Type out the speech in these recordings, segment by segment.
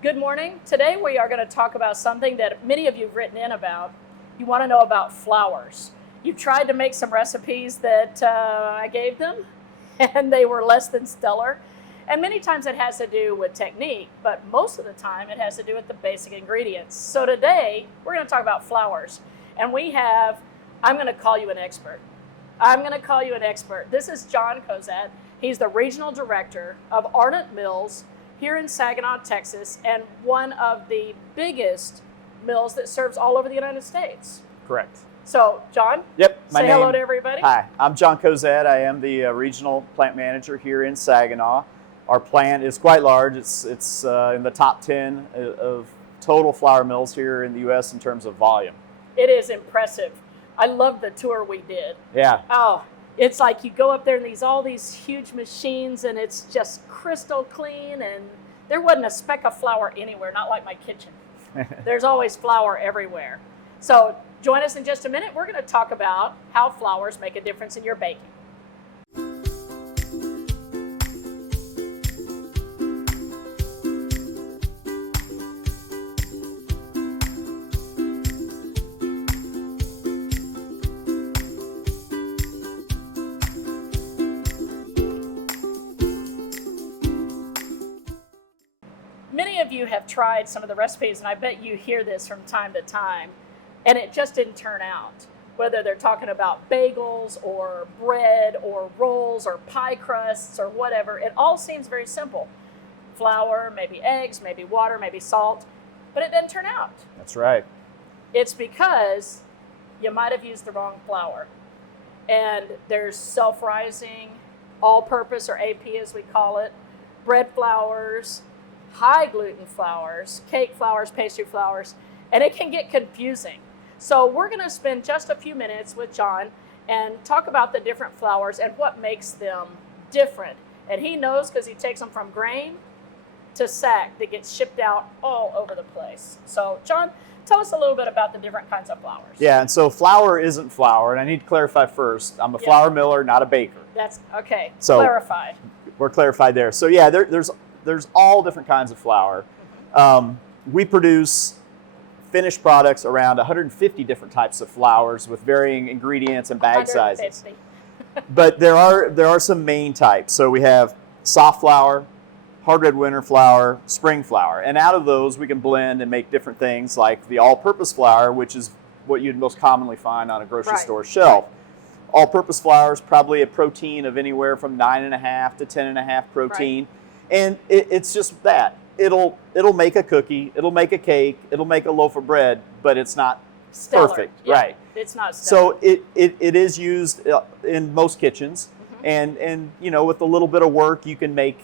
Good morning. Today we are going to talk about something that many of you have written in about. You want to know about flours. You tried to make some recipes that I gave them, and they were less than stellar. And many times it has to do with technique, but most of the time it has to do with the basic ingredients. So today we're going to talk about flours. And I'm going to call you an expert. This is Jon Cozad. He's the regional director of Ardent Mills here in Saginaw, Texas, and one of the biggest mills that serves all over the United States. Correct. So, Jon, say hello to everybody. Hi, I'm Jon Cozad. I am the regional plant manager here in Saginaw. Our plant is quite large. It's in the top 10 of total flour mills here in the U.S. in terms of volume. It is impressive. I love the tour we did. Yeah. Oh, it's like you go up there and all these huge machines, and it's just crystal clean, and there wasn't a speck of flour anywhere, not like my kitchen. There's always flour everywhere. So join us in just a minute. We're going to talk about how flours make a difference in your baking. Many of you have tried some of the recipes, and I bet you hear this from time to time, and it just didn't turn out. Whether they're talking about bagels or bread or rolls or pie crusts or whatever, it all seems very simple. Flour, maybe eggs, maybe water, maybe salt, but it didn't turn out. That's right. It's because you might have used the wrong flour. And there's self-rising, all-purpose, or AP as we call it, bread flours, high gluten flours, cake flours, pastry flours, and it can get confusing. So we're going to spend just a few minutes with Jon and talk about the different flours and what makes them different. And he knows because he takes them from grain to sack that gets shipped out all over the place. So Jon, tell us a little bit about the different kinds of flours. Yeah, and so flour isn't flour, and I need to clarify first, I'm a flour miller, not a baker. That's okay, so clarified. We're clarified there. So yeah, there's all different kinds of flour. We produce finished products around 150 different types of flours with varying ingredients and bag 150. sizes. But there are some main types. So we have soft flour, hard red winter flour, spring flour. And out of those we can blend and make different things like the all-purpose flour, which is what you'd most commonly find on a grocery store shelf. All-purpose flour is probably a protein of anywhere from 9.5 to 10.5 protein. Right. And it's just that. It'll make a cookie, it'll make a cake, it'll make a loaf of bread, but it's not stellar. Perfect. Yeah, right. It's not stellar. So it is used in most kitchens, and you know, with a little bit of work you can make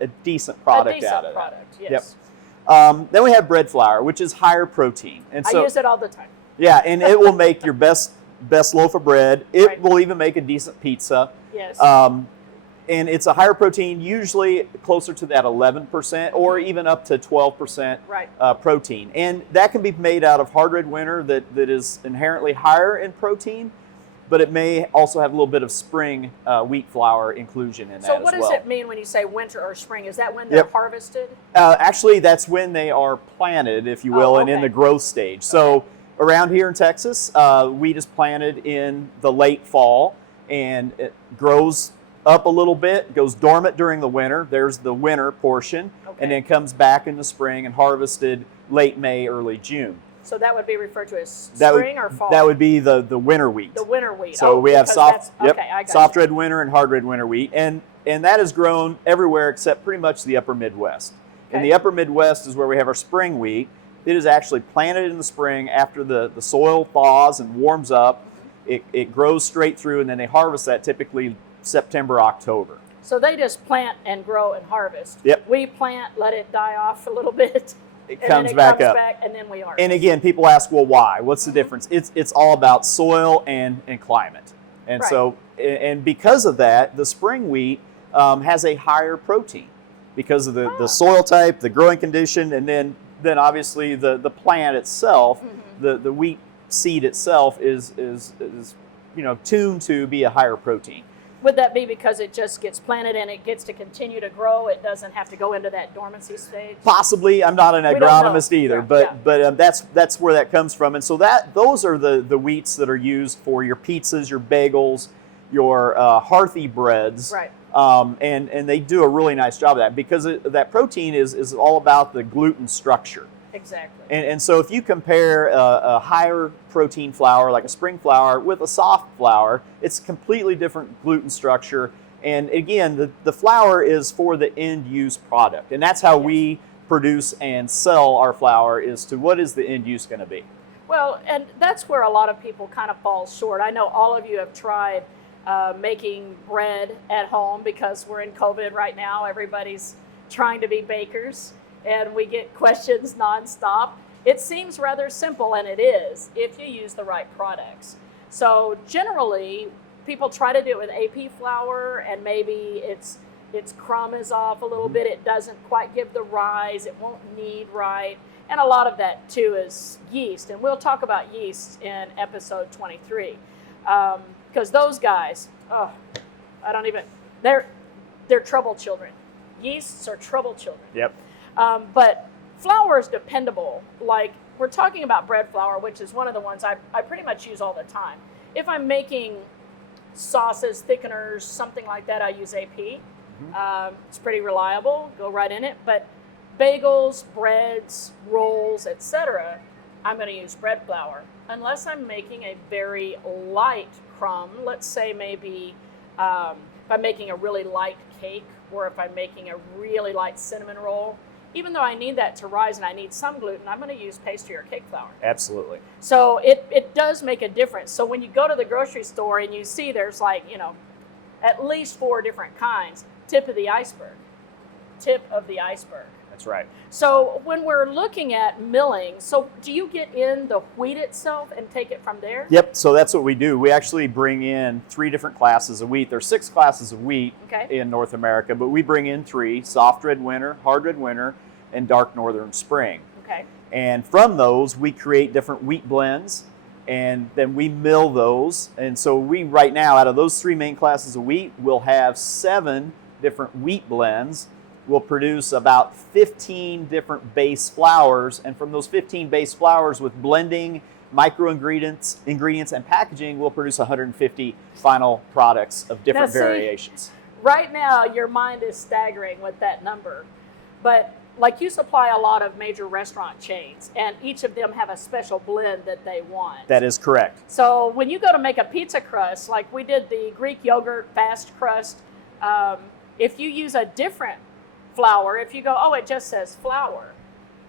a decent product out of it. Yes. Yep. Then we have bread flour, which is higher protein. And I use it all the time. Yeah, and it will make your best loaf of bread. It will even make a decent pizza. Yes. And it's a higher protein, usually closer to that 11% or even up to 12% protein. And that can be made out of hard red winter that is inherently higher in protein, but it may also have a little bit of spring wheat flour inclusion in that as well. So what does it mean when you say winter or spring? Is that when they're harvested? Actually, that's when they are planted, if you will, and in the growth stage. So around here in Texas, wheat is planted in the late fall, and it grows up a little bit, goes dormant during the winter. There's the winter portion, and then comes back in the spring and harvested late May, early June. So that would be referred to as spring or fall? That would be the winter wheat. The winter wheat. So we have soft red winter and hard red winter wheat, and that is grown everywhere except pretty much the upper Midwest. In the upper Midwest is where we have our spring wheat. It is actually planted in the spring after the soil thaws and warms up. It grows straight through, and then they harvest that typically September, October. So they just plant and grow and harvest. Yep. We plant, let it die off a little bit. It comes back up. And then we harvest. And again, people ask, well, why? What's the difference? It's all about soil and climate. And so, and because of that, the spring wheat has a higher protein because of the soil type, the growing condition, and then obviously the plant itself, the wheat seed itself is tuned to be a higher protein. Would that be because it just gets planted and it gets to continue to grow? It doesn't have to go into that dormancy stage? Possibly. I'm not an agronomist either, Yeah, but that's where that comes from. And so those are the wheats that are used for your pizzas, your bagels, your hearthy breads. Right. And they do a really nice job of that because that protein is all about the gluten structure. Exactly. And so if you compare a higher protein flour like a spring flour with a soft flour, it's a completely different gluten structure. And again, the flour is for the end use product. And that's how we produce and sell our flour, is to what is the end use going to be. Well, and that's where a lot of people kind of fall short. I know all of you have tried making bread at home because we're in COVID right now. Everybody's trying to be bakers. And we get questions nonstop. It seems rather simple, and it is, if you use the right products. So generally, people try to do it with AP flour, and maybe its crumb is off a little bit. It doesn't quite give the rise. It won't knead right. And a lot of that, too, is yeast. And we'll talk about yeast in episode 23. Because those guys, they're trouble children. Yeasts are trouble children. Yep. But flour is dependable. Like, we're talking about bread flour, which is one of the ones I pretty much use all the time. If I'm making sauces, thickeners, something like that, I use AP. It's pretty reliable. Go right in it. But bagels, breads, rolls, etc., I'm going to use bread flour. Unless I'm making a very light crumb, let's say maybe if I'm making a really light cake, or if I'm making a really light cinnamon roll, even though I need that to rise and I need some gluten, I'm going to use pastry or cake flour. Absolutely. So it does make a difference. So when you go to the grocery store and you see there's at least 4 different kinds, tip of the iceberg. Tip of the iceberg. That's right. So when we're looking at milling, so do you get in the wheat itself and take it from there? Yep, so that's what we do. We actually bring in 3 different classes of wheat. There's 6 classes of wheat in North America, but we bring in 3: soft red winter, hard red winter, and dark northern spring. Okay. And from those, we create different wheat blends, and then we mill those. And so we, right now, out of those 3 main classes of wheat, we'll have 7 different wheat blends. We'll produce about 15 different base flours, and from those 15 base flours, with blending, micro ingredients, and packaging, we'll produce 150 final products of different variations. Right now, your mind is staggering with that number, but like, you supply a lot of major restaurant chains, and each of them have a special blend that they want. That is correct. So when you go to make a pizza crust, like we did the Greek yogurt fast crust, if you use a different flour, if you go, oh, it just says flour,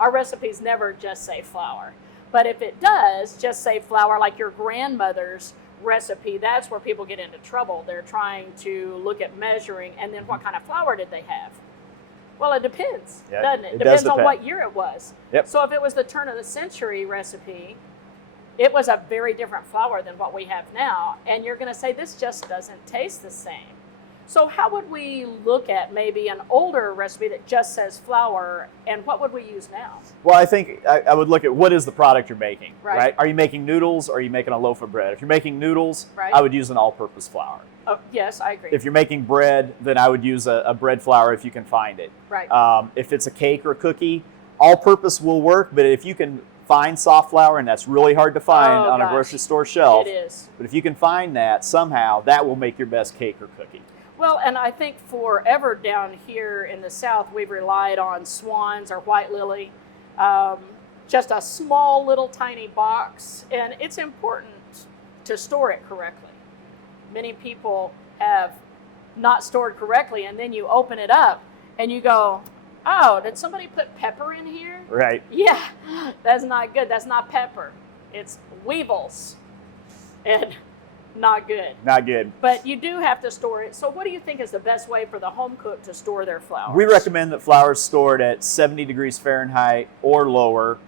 our recipes never just say flour. But if it does just say flour, like your grandmother's recipe, that's where people get into trouble. They're trying to look at measuring, and then what kind of flour did they have? Well, it depends, doesn't it? It depends on what year it was. Yep. So if it was the turn of the century recipe, it was a very different flour than what we have now. And you're going to say, this just doesn't taste the same. So how would we look at maybe an older recipe that just says flour, and what would we use now? Well, I think I would look at what is the product you're making, right? right? Are you making noodles, or are you making a loaf of bread? If you're making noodles, right, I would use an all-purpose flour. Oh, yes, I agree. If you're making bread, then I would use a bread flour if you can find it. Right. If it's a cake or a cookie, all-purpose will work, but if you can find soft flour, and that's really hard to find on a grocery store shelf. It is. But if you can find that somehow, that will make your best cake or cookie. Well, and I think forever down here in the South, we've relied on Swans or White Lily, just a small little tiny box, and it's important to store it correctly. Many people have not stored correctly, and then you open it up and you go, oh, did somebody put pepper in here? Right. Yeah, that's not good. That's not pepper. It's weevils. And not good. Not good. But you do have to store it. So what do you think is the best way for the home cook to store their flour? We recommend that flour is stored at 70 degrees Fahrenheit or lower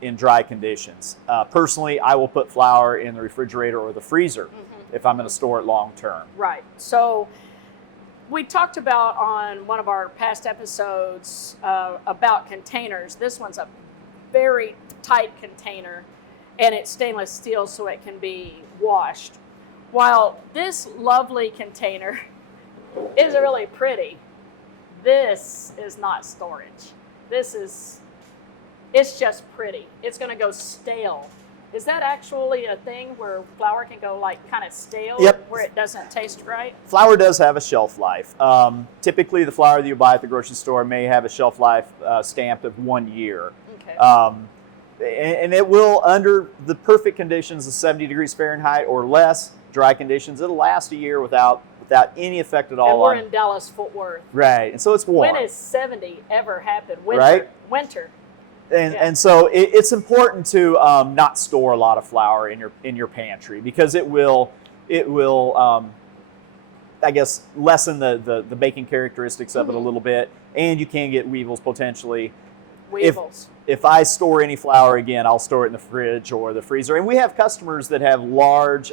in dry conditions. Personally, I will put flour in the refrigerator or the freezer if I'm going to store it long term. Right. So we talked about on one of our past episodes about containers. This one's a very tight container, and it's stainless steel, so it can be washed. while this lovely container is really pretty, this is not storage. It's just pretty. It's going to go stale. Is that actually a thing where flour can go like kind of stale? Yep. Where it doesn't taste right? Flour does have a shelf life. Typically, the flour that you buy at the grocery store may have a shelf life stamped of 1 year. Okay. And it will, under the perfect conditions of 70 degrees Fahrenheit or less, dry conditions, it'll last a year without any effect at all. And we're in Dallas, Fort Worth. Right, and so it's warm. When has 70 ever happened? Winter. Right? Winter. And so it's important to not store a lot of flour in your pantry, because it will I guess lessen the baking characteristics of it a little bit, and you can get weevils potentially. Weevils. If I store any flour, again, I'll store it in the fridge or the freezer. And we have customers that have large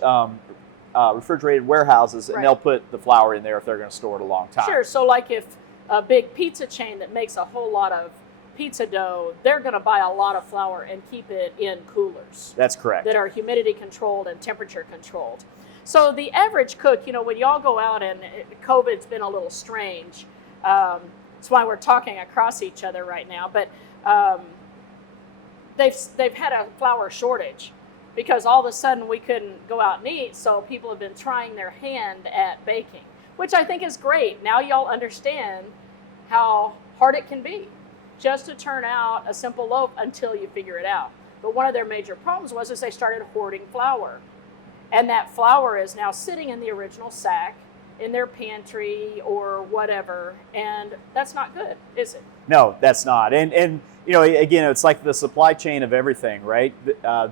refrigerated warehouses, and they'll put the flour in there if they're going to store it a long time. Sure. So like if a big pizza chain that makes a whole lot of pizza dough, they're going to buy a lot of flour and keep it in coolers. That's correct. That are humidity controlled and temperature controlled. So the average cook, when y'all go out, and COVID's been a little strange. That's why we're talking across each other right now. But they've had a flour shortage, because all of a sudden we couldn't go out and eat. So people have been trying their hand at baking, which I think is great. Now y'all understand how hard it can be just to turn out a simple loaf until you figure it out. But one of their major problems was they started hoarding flour. And that flour is now sitting in the original sack in their pantry or whatever. And that's not good, is it? No, that's not. And again, it's like the supply chain of everything, right?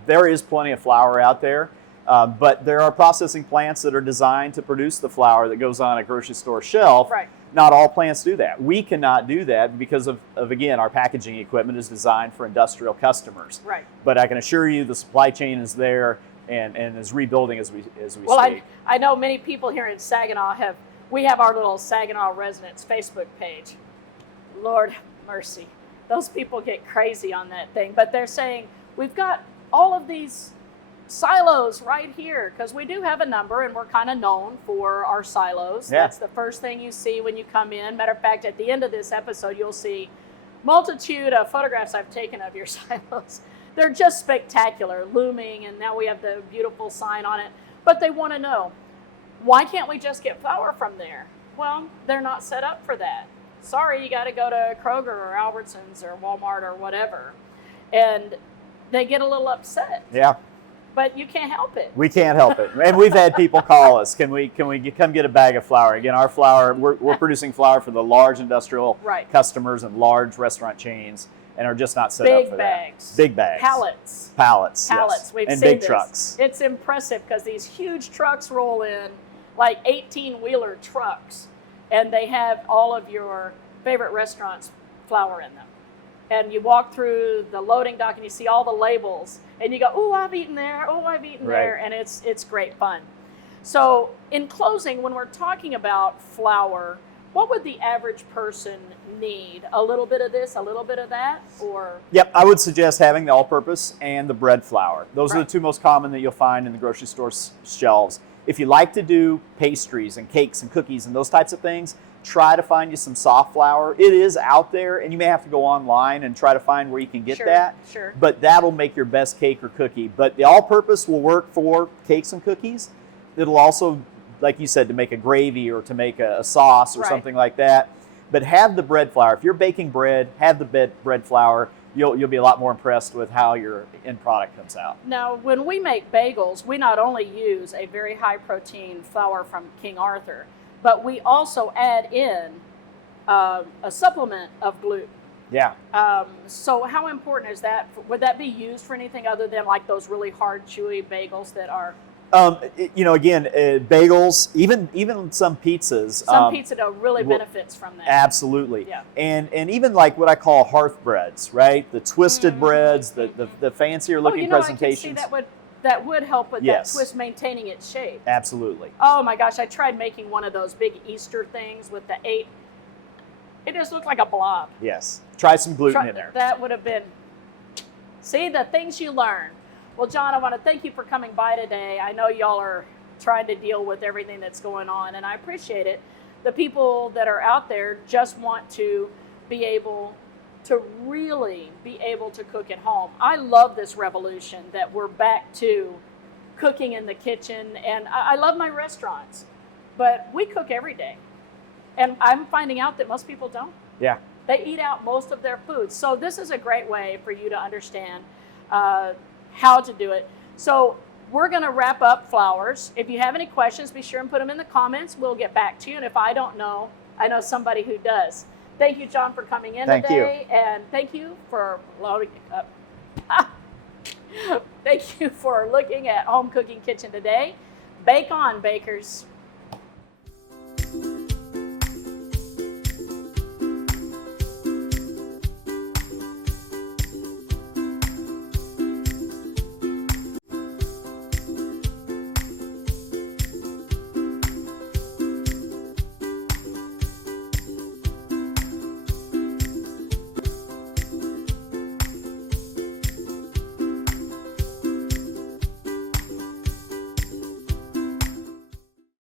There is plenty of flour out there, but there are processing plants that are designed to produce the flour that goes on a grocery store shelf. Right. Not all plants do that. We cannot do that because of again, our packaging equipment is designed for industrial customers. Right. But I can assure you the supply chain is there and is rebuilding as we well, speak. I know many people here in Saginaw have our little Saginaw Residents Facebook page. Lord have mercy. Those people get crazy on that thing. But they're saying, we've got all of these silos right here, because we do have a number, and we're kind of known for our silos. Yeah. That's the first thing you see when you come in. Matter of fact, at the end of this episode, you'll see multitude of photographs I've taken of your silos. They're just spectacular, looming, and now we have the beautiful sign on it. But they want to know, why can't we just get flour from there? Well, they're not set up for that. Sorry, you got to go to Kroger or Albertsons or Walmart or whatever. And they get a little upset. Yeah. But you can't help it. We can't help it. And we've had people call us, can we come get a bag of flour? Again, our flour, we're producing flour for the large industrial customers and large restaurant chains, and are just not set up for bags. that. Big bags. Pallets. Pallets. Yes. We've and seen big this. Trucks. It's impressive, because these huge trucks roll in, like 18-wheeler trucks, and they have all of your favorite restaurants' flour in them. And you walk through the loading dock and you see all the labels, and you go, "Oh, I've eaten there. Oh, I've eaten there," and it's great fun. So, in closing, when we're talking about flour, what would the average person need? A little bit of this, a little bit of that, or? Yep, I would suggest having the all-purpose and the bread flour. Those are the two most common that you'll find in the grocery store shelves. If you like to do pastries and cakes and cookies and those types of things, try to find you some soft flour. It is out there, and you may have to go online and try to find where you can get that. Sure. But that'll make your best cake or cookie. But the all-purpose will work for cakes and cookies. It'll also, like you said, to make a gravy or to make a sauce or something like that. But have the bread flour. If you're baking bread, have the bread flour. You'll be a lot more impressed with how your end product comes out. Now, when we make bagels, we not only use a very high-protein flour from King Arthur, but we also add in a supplement of gluten. Yeah. So how important is that? Would that be used for anything other than like those really hard, chewy bagels that are? Again, bagels, even some pizzas. Some pizza dough really benefits from that. Absolutely. Yeah. And even like what I call hearth breads, right? The twisted breads, the fancier looking presentations. I can see that would help with that twist, maintaining its shape. Absolutely. Oh my gosh, I tried making one of those big Easter things with the 8. It just looked like a blob. Yes. Try some gluten in there. That would have been, see, the things you learn. Well, Jon, I want to thank you for coming by today. I know y'all are trying to deal with everything that's going on, and I appreciate it. The people that are out there just want to be able to really be able to cook at home. I love this revolution that we're back to cooking in the kitchen, and I love my restaurants, but we cook every day. And I'm finding out that most people don't. Yeah. They eat out most of their food. So this is a great way for you to understand how to do it. So we're going to wrap up flowers. If you have any questions, be sure and put them in the comments. We'll get back to you. And if I don't know, I know somebody who does. Thank you, Jon, for coming in today. And thank you for loading up. Thank you for looking at Home Cooking Kitchen today. Bake on, bakers.